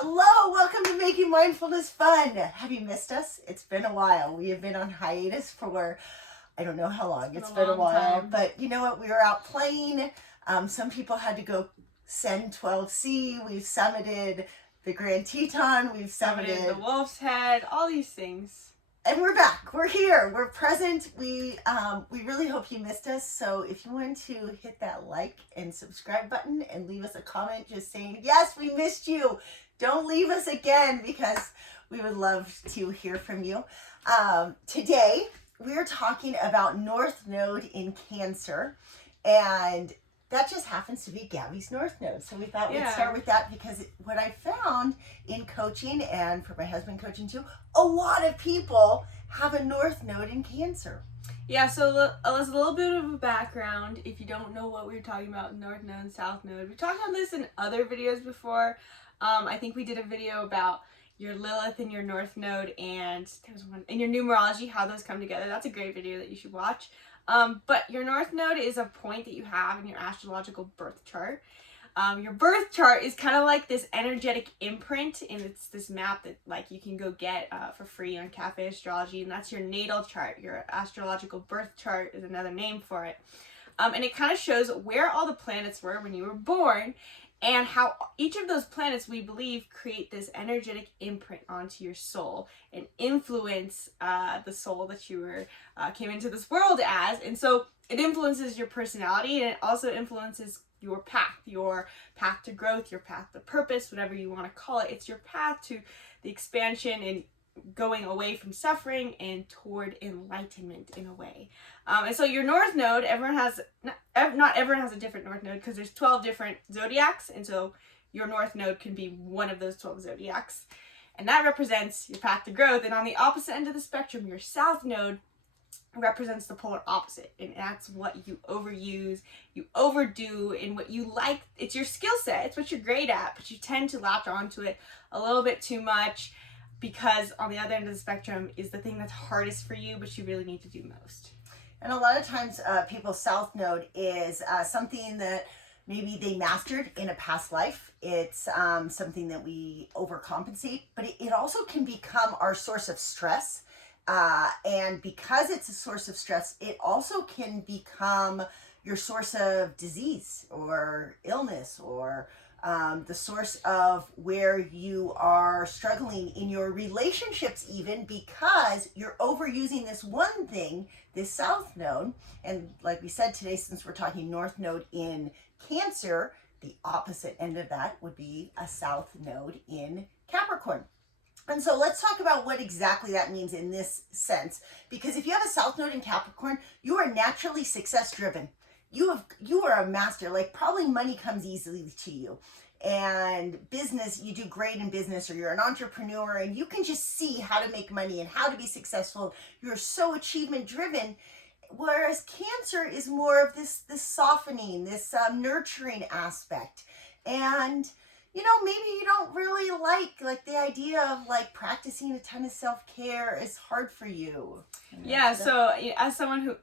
Hello, welcome to Making Mindfulness Fun. Have you missed us? It's been a while. We have been on hiatus for, I don't know how long. It's been a while. Time. But you know what? We were out playing. Some people had to go send 12C. We've summited the Grand Teton. We've summited the Wolf's Head. All these things. And we're back. We're here. We're present. We really hope you missed us. So if you want to hit that like and subscribe button and leave us a comment just saying, yes, we missed you. Don't leave us again because we would love to hear from you. Today, we're talking about North Node in Cancer. And that just happens to be Gabby's North Node. So we thought we'd start with that because what I found in coaching and for my husband coaching too, a lot of people have a North Node in Cancer. Yeah, so as a little bit of a background, if you don't know what we were talking about, North Node and South Node, we've talked about this in other videos before. I think we did a video about your Lilith and your North Node and there was one in your numerology, how those come together. That's a great video that you should watch. But your North Node is a point that you have in your astrological birth chart. Your birth chart is kind of like this energetic imprint, and it's this map that like you can go get for free on Cafe Astrology, and that's your natal chart. Your astrological birth chart is another name for it. And it kind of shows where all the planets were when you were born, and how each of those planets, we believe, create this energetic imprint onto your soul and influence the soul that you were came into this world as. And so it influences your personality, and it also influences your path to growth, your path to purpose, whatever you want to call it. It's your path to the expansion and going away from suffering and toward enlightenment in a way. And so your North Node, not everyone has a different North Node because there's 12 different zodiacs, and so your North Node can be one of those 12 zodiacs. And that represents your path to growth. And on the opposite end of the spectrum, your South Node represents the polar opposite, and that's what you overuse, you overdo, and what you like. It's your skill set, it's what you're great at, but you tend to latch onto it a little bit too much because on the other end of the spectrum is the thing that's hardest for you, but you really need to do most. And a lot of times people's South Node is something that maybe they mastered in a past life. It's something that we overcompensate, but it also can become our source of stress. And because it's a source of stress, it also can become your source of disease or illness, or the source of where you are struggling in your relationships, even because you're overusing this one thing, this South Node. And like we said today, since we're talking North Node in Cancer, the opposite end of that would be a South Node in Capricorn. And so let's talk about what exactly that means in this sense. Because if you have a South Node in Capricorn, you are naturally success driven. You are a master. Like, probably money comes easily to you. And business, you do great in business, or you're an entrepreneur and you can just see how to make money and how to be successful. You're so achievement driven. Whereas Cancer is more of this softening, this nurturing aspect. And you know, maybe you don't really like the idea of like practicing a ton of self-care is hard for you. Yeah, so as someone who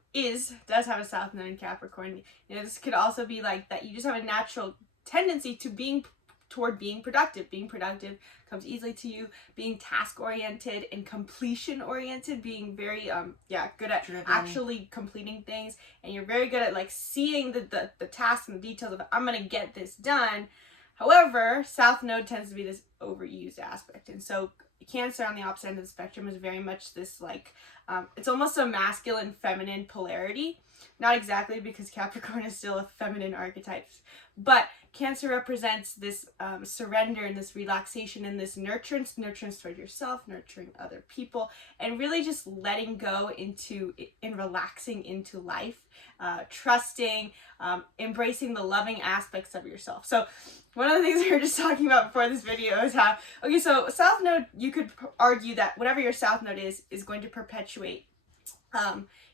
does have a South Node in Capricorn, you know, this could also be like that you just have a natural tendency to toward being productive. Being productive comes easily to you. Being task-oriented and completion-oriented, being very good at actually completing things, and you're very good at like seeing the tasks and the details of I'm gonna get this done. However, South Node tends to be this overused aspect. And so Cancer on the opposite end of the spectrum is very much this like, it's almost a masculine feminine polarity. Not exactly, because Capricorn is still a feminine archetype, but Cancer represents this surrender and this relaxation and this nurturance toward yourself, nurturing other people, and really just letting go and relaxing into life, trusting, embracing the loving aspects of yourself. So one of the things we were just talking about before this video is how, okay, so South Node, you could argue that whatever your South Node is going to perpetuate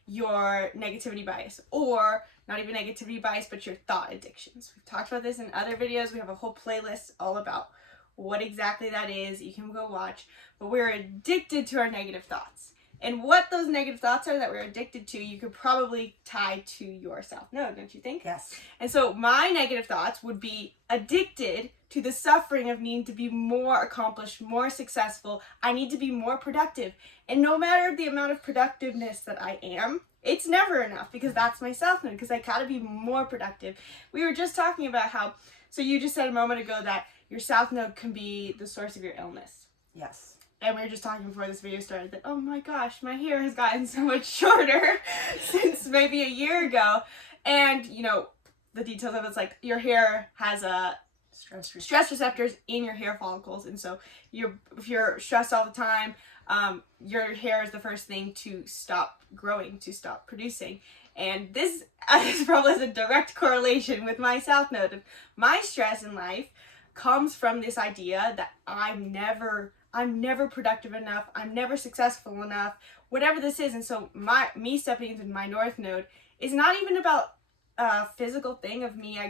your negativity bias, or not even negativity bias, but your thought addictions. We've talked about this in other videos. We have a whole playlist all about what exactly that is. You can go watch, but we're addicted to our negative thoughts. And what those negative thoughts are that we're addicted to, you could probably tie to your South Node, don't you think? Yes. And so my negative thoughts would be addicted to the suffering of needing to be more accomplished, more successful. I need to be more productive. And no matter the amount of productiveness that I am, it's never enough, because that's my South Node, because I gotta be more productive. We were just talking about how, so you just said a moment ago that your South Node can be the source of your illness. Yes. And we were just talking before this video started that, oh my gosh, my hair has gotten so much shorter since maybe a year ago. And, you know, the details of it's like your hair has a stress receptors in your hair follicles. And so if you're stressed all the time, your hair is the first thing to stop growing, to stop producing. And this probably has a direct correlation with my South Node. My stress in life comes from this idea that I'm never productive enough, I'm never successful enough, whatever this is. And so me stepping into my North Node is not even about a physical thing of me, I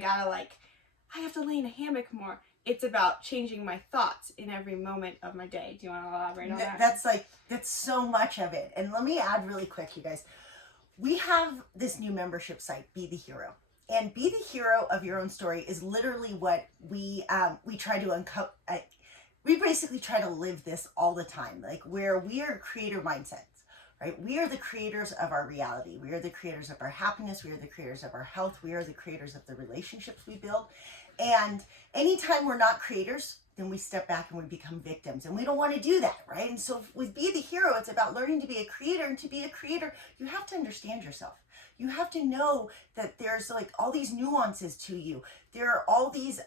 have to lay in a hammock more. It's about changing my thoughts in every moment of my day. Do you want to elaborate on that? That's so much of it. And let me add really quick, you guys. We have this new membership site, Be the Hero. And Be the Hero of Your Own Story is literally what we try to uncover. We basically try to live this all the time, like where we are creator mindsets, right? We are the creators of our reality. We are the creators of our happiness. We are the creators of our health. We are the creators of the relationships we build. And anytime we're not creators, then we step back and we become victims. And we don't want to do that, right? And so with Be the Hero, it's about learning to be a creator. And to be a creator, you have to understand yourself. You have to know that there's like all these nuances to you. There are all these,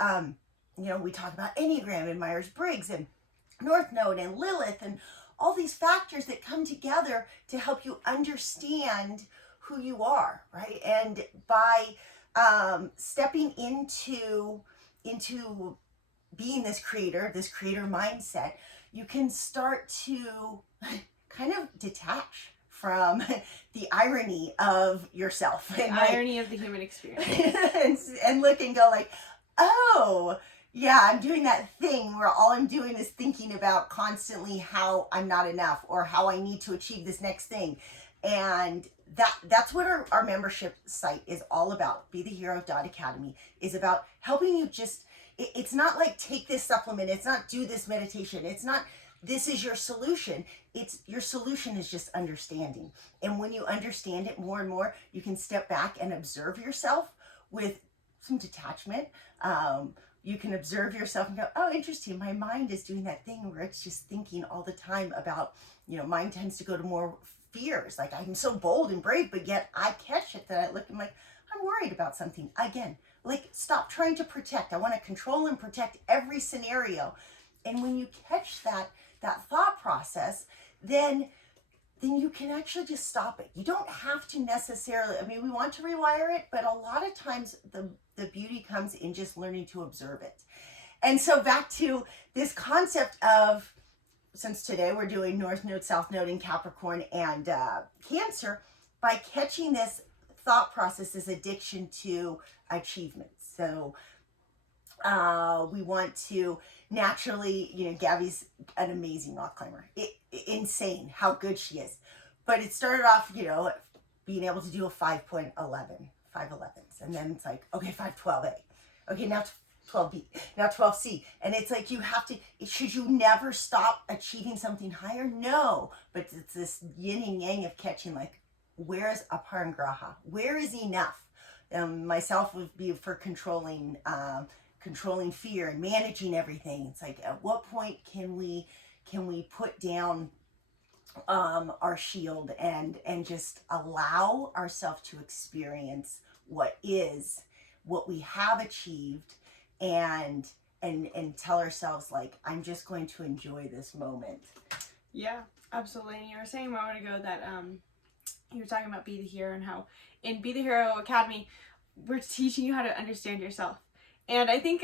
we talk about Enneagram and Myers-Briggs and North Node and Lilith and all these factors that come together to help you understand who you are, right? And by stepping into being this creator mindset, you can start to kind of detach from the irony of yourself. The irony of the human experience. and look and go like, oh, yeah, I'm doing that thing where all I'm doing is thinking about constantly how I'm not enough or how I need to achieve this next thing. And that's what our membership site is all about. Be the Hero.academy is about helping you it's not like take this supplement. It's not do this meditation. It's not this is your solution. It's your solution is just understanding. And when you understand it more and more, you can step back and observe yourself with some detachment. You can observe yourself and go, oh, interesting. My mind is doing that thing where it's just thinking all the time about, mine tends to go to more fears. Like I'm so bold and brave, but yet I catch it that I look and I'm like, I'm worried about something. Again, like stop trying to protect. I want to control and protect every scenario. And when you catch that thought process, then you can actually just stop it. You don't have to necessarily, we want to rewire it, but a lot of times the beauty comes in just learning to observe it. And so back to this concept of, since today we're doing North Node, South Node, and Capricorn and Cancer, by catching this thought process, this addiction to achievement. So we want to naturally, Gabby's an amazing rock climber. Insane how good she is. But it started off, being able to do a 5.11, 5.11s. And then it's like, okay, 5.12A. Okay, now 12B, now 12C. And it's like should you never stop achieving something higher? No. But it's this yin and yang of catching, like, where's aparangraha? Where is enough? Myself would be for controlling fear and managing everything. It's like, at what point can we put down our shield and just allow ourselves to experience what we have achieved and tell ourselves, like, I'm just going to enjoy this moment. Yeah, absolutely. And you were saying a moment ago that you were talking about Be the Hero and how in Be the Hero Academy we're teaching you how to understand yourself. And I think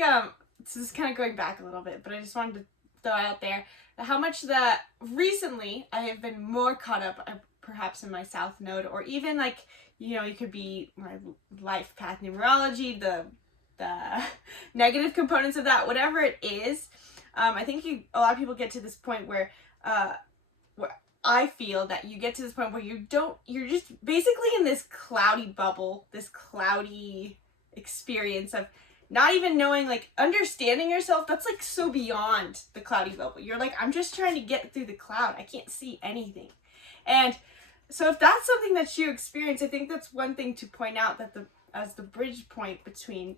this is kind of going back a little bit, but I just wanted to throw out there how much that recently I have been more caught up perhaps in my South Node, or even like, you could be my life path numerology, the negative components of that, whatever it is. I think a lot of people get to this point where I feel that you get to this point where you're just basically in this cloudy bubble, this cloudy experience of not even knowing, like, understanding yourself. That's like so beyond the cloudy bubble. You're like, I'm just trying to get through the cloud. I can't see anything. And so if that's something that you experience, I think that's one thing to point out, that as the bridge point between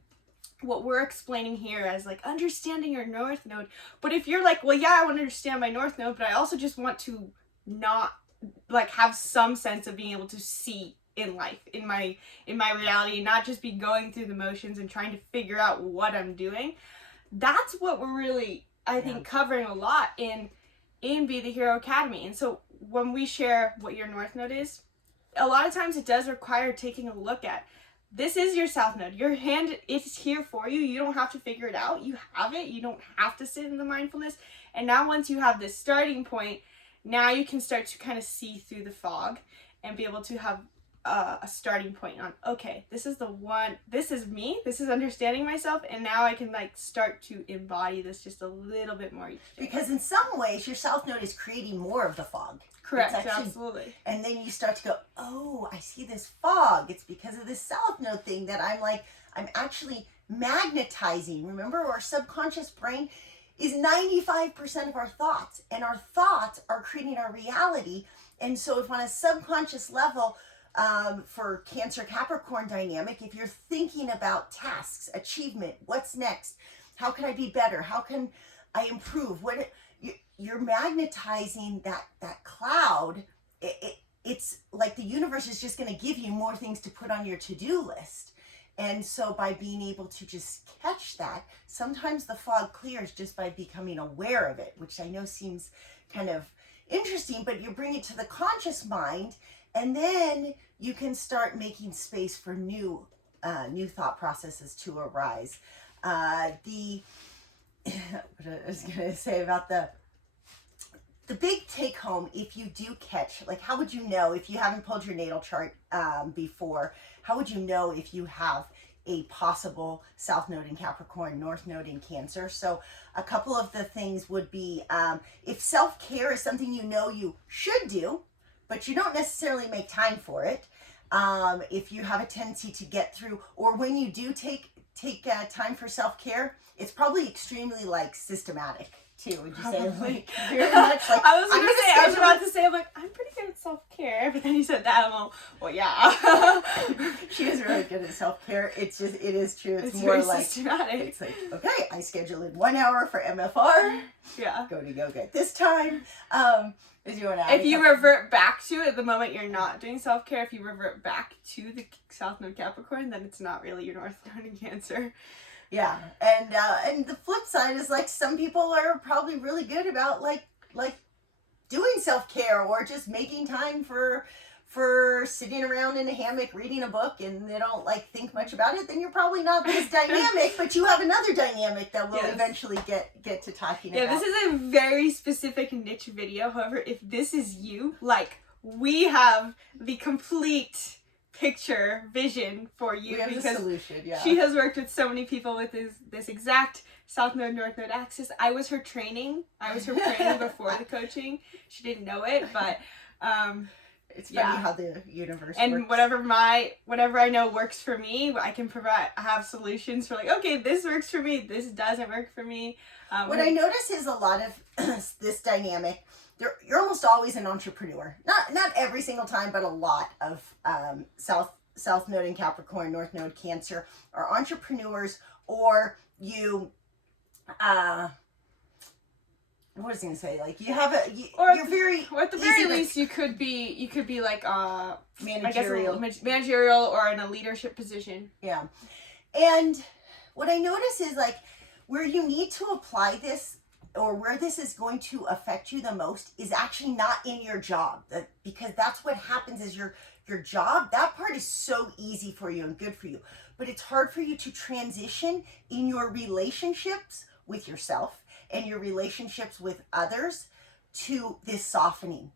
what we're explaining here as like understanding your north node. But if you're like, well, yeah, I want to understand my north node, but I also just want to not like have some sense of being able to see in life, in my reality, and not just be going through the motions and trying to figure out what I'm doing. That's what we're really, I think, covering a lot in Be the Hero Academy. And so when we share what your north node is, a lot of times it does require taking a look at, this is your south node. Your hand, it's here for you. You don't have to figure it out. You have it. You don't have to sit in the mindfulness. And now once you have this starting point, now you can start to kind of see through the fog and be able to have a starting point on, okay, this is the one, this is me, this is understanding myself, and now I can like start to embody this just a little bit more each day. Because in some ways, your south node is creating more of the fog. Correct, absolutely. And then you start to go, oh, I see this fog. It's because of this south node thing that I'm actually magnetizing. Remember, our subconscious brain is 95% of our thoughts, and our thoughts are creating our reality. And so if on a subconscious level, for Cancer Capricorn dynamic, if you're thinking about tasks, achievement, what's next, how can I be better, how can I improve, you're magnetizing that cloud. It's like the universe is just going to give you more things to put on your to-do list. And so by being able to just catch that, sometimes the fog clears just by becoming aware of it, which I know seems kind of interesting, but you bring it to the conscious mind, and then you can start making space for new thought processes to arise. What I was going to say about the big take home, if you do catch, like, how would you know if you haven't pulled your natal chart before? How would you know if you have a possible south node in Capricorn, north node in Cancer? So a couple of the things would be, if self-care is something you know you should do, but you don't necessarily make time for it. If you have a tendency to get through, or when you do take time for self-care, it's probably extremely like systematic too. Would you say? Like, very much like, I was about to say, I'm like, I'm pretty good at self-care, but then you said that, I'm like, well, yeah. She is really good at self-care. It is true. It's more very like systematic. It's like, okay, I schedule in 1 hour for MFR. Yeah. Go to yoga at this time. If you revert back to it the moment you're not doing self-care, if you revert back to the south node Capricorn, then it's not really your north node in Cancer. Yeah, and the flip side is, like, some people are probably really good about like doing self-care, or just making time for sitting around in a hammock reading a book, and they don't like think much about it. Then you're probably not this dynamic, but you have another dynamic that we'll eventually get to talking about. Yeah, this is a very specific niche video. However, if this is you, like, we have the complete picture vision for you, we have because the solution. Yeah, she has worked with so many people with this exact south node north node axis. I was her training before the coaching. She didn't know it, but it's funny how the universe and works. whatever I know works for me, I can provide. I have solutions for, like, okay, this works for me, this doesn't work for me. What I notice is a lot of this dynamic, you're almost always an entrepreneur. Not every single time, but a lot of south node in Capricorn, north node Cancer are entrepreneurs, or you what was I going to say? Like, you have you're very, or at the very least, you could be like managerial, managerial, or in a leadership position. Yeah, and what I notice is, like, where you need to apply this, or where this is going to affect you the most, is actually not in your job. Because that's what happens is your job, that part is so easy for you and good for you. But it's hard for you to transition in your relationships with yourself and your relationships with others to this softening.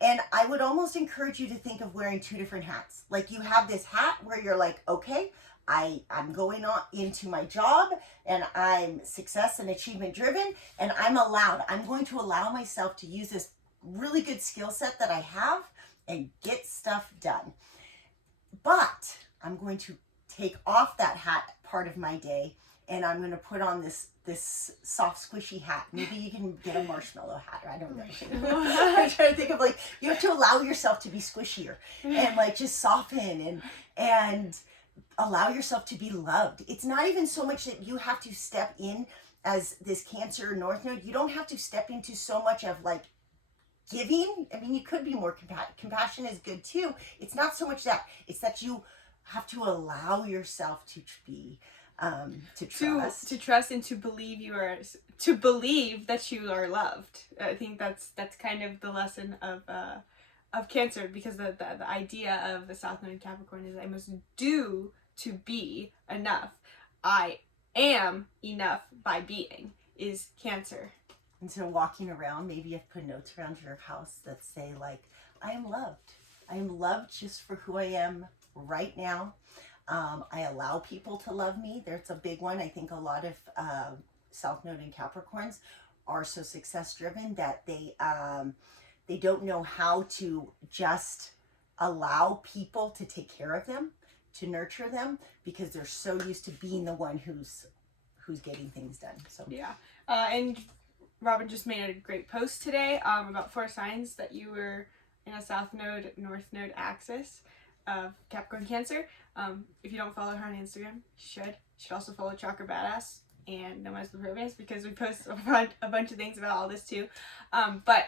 And I would almost encourage you to think of wearing two different hats. Like, you have this hat where you're like, okay, I'm going on into my job, and I'm success and achievement driven, and I'm going to allow myself to use really good skill set that I have and get stuff done. But I'm going to take off that hat part of my day, and I'm going to put on this soft squishy hat. Maybe you can get a marshmallow hat, or I don't know. I'm trying to think of, like, you have to allow yourself to be squishier and like just soften and allow yourself to be loved. It's not even so much that you have to step in as this Cancer North Node. You don't have to step into so much of like giving. I mean, you could be more compassion is good too. It's not so much that. It's that you have to allow yourself to be to trust and to believe that you are loved. I think that's kind of the lesson of Cancer, because the idea of the South Node in Capricorn is I must do to be enough. I am enough by being is Cancer. And so walking around, maybe you have to put notes around your house that say like, I am loved. I am loved just for who I am right now. I allow people to love me. There's a big one. I think a lot of South Node and Capricorns are so success driven that they don't know how to just allow people to take care of them, to nurture them, because they're so used to being the one who's getting things done. So yeah, and Robin just made a great post today about 4 signs that you were in a South Node, North Node axis of Capricorn Cancer. If you don't follow her on Instagram, you should. You should also follow Chakra Badass and No Master Romance, because we post a bunch of things about all this too. But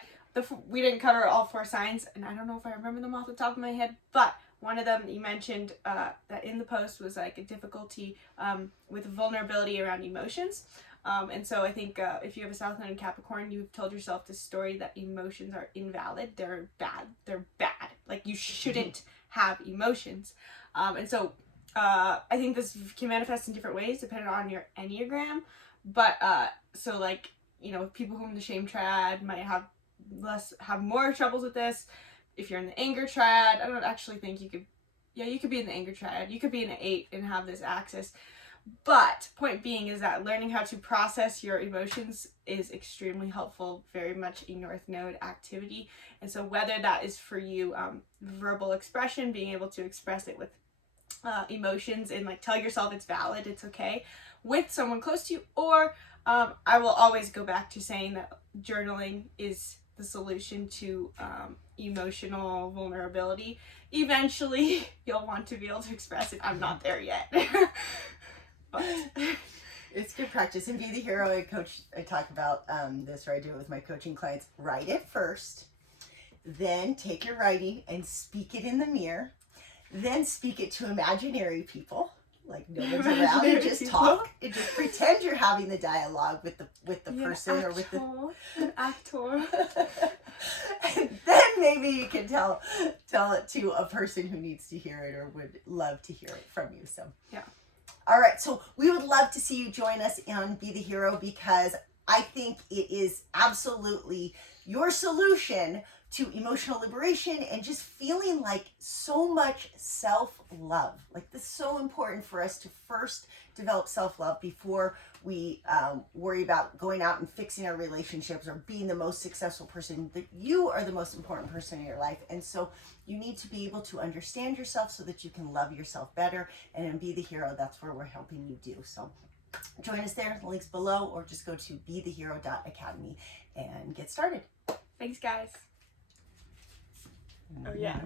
we didn't cover all 4 signs, and I don't know if I remember them off the top of my head, but one of them you mentioned that in the post was like a difficulty with vulnerability around emotions. And so I think if you have a South Node in Capricorn, you've told yourself this story that emotions are invalid. They're bad. Like, you shouldn't have emotions. And so I think this can manifest in different ways depending on your Enneagram. But so, like, you know, people who are in the shame triad might have more troubles with this. If you're in the anger triad, I don't actually think you could be in the anger triad. You could be in an 8 and have this axis. But point being is that learning how to process your emotions is extremely helpful, very much a North Node activity. And so whether that is for you verbal expression, being able to express it with emotions and like tell yourself it's valid, it's okay, with someone close to you, or I will always go back to saying that journaling is the solution to emotional vulnerability. Eventually you'll want to be able to express it. I'm not there yet. But it's good practice. And Be the Hero, I talk about this, or I do it with my coaching clients. Write it first, then take your writing and speak it in the mirror, then speak it to imaginary people, like no one's around, and just talk and just pretend you're having the dialogue with the person or with an actor. And then maybe you can tell it to a person who needs to hear it or would love to hear it from you. So yeah. All right, so we would love to see you join us on Be the Hero, because I think it is absolutely your solution to emotional liberation and just feeling like so much self-love. Like, this is so important for us to first develop self-love before we worry about going out and fixing our relationships or being the most successful person. That you are the most important person in your life, and so you need to be able to understand yourself so that you can love yourself better. And in Be the Hero, that's where we're helping you do. So join us there, the link's below, or just go to bethehero.academy and get started. Thanks, guys. Oh yeah.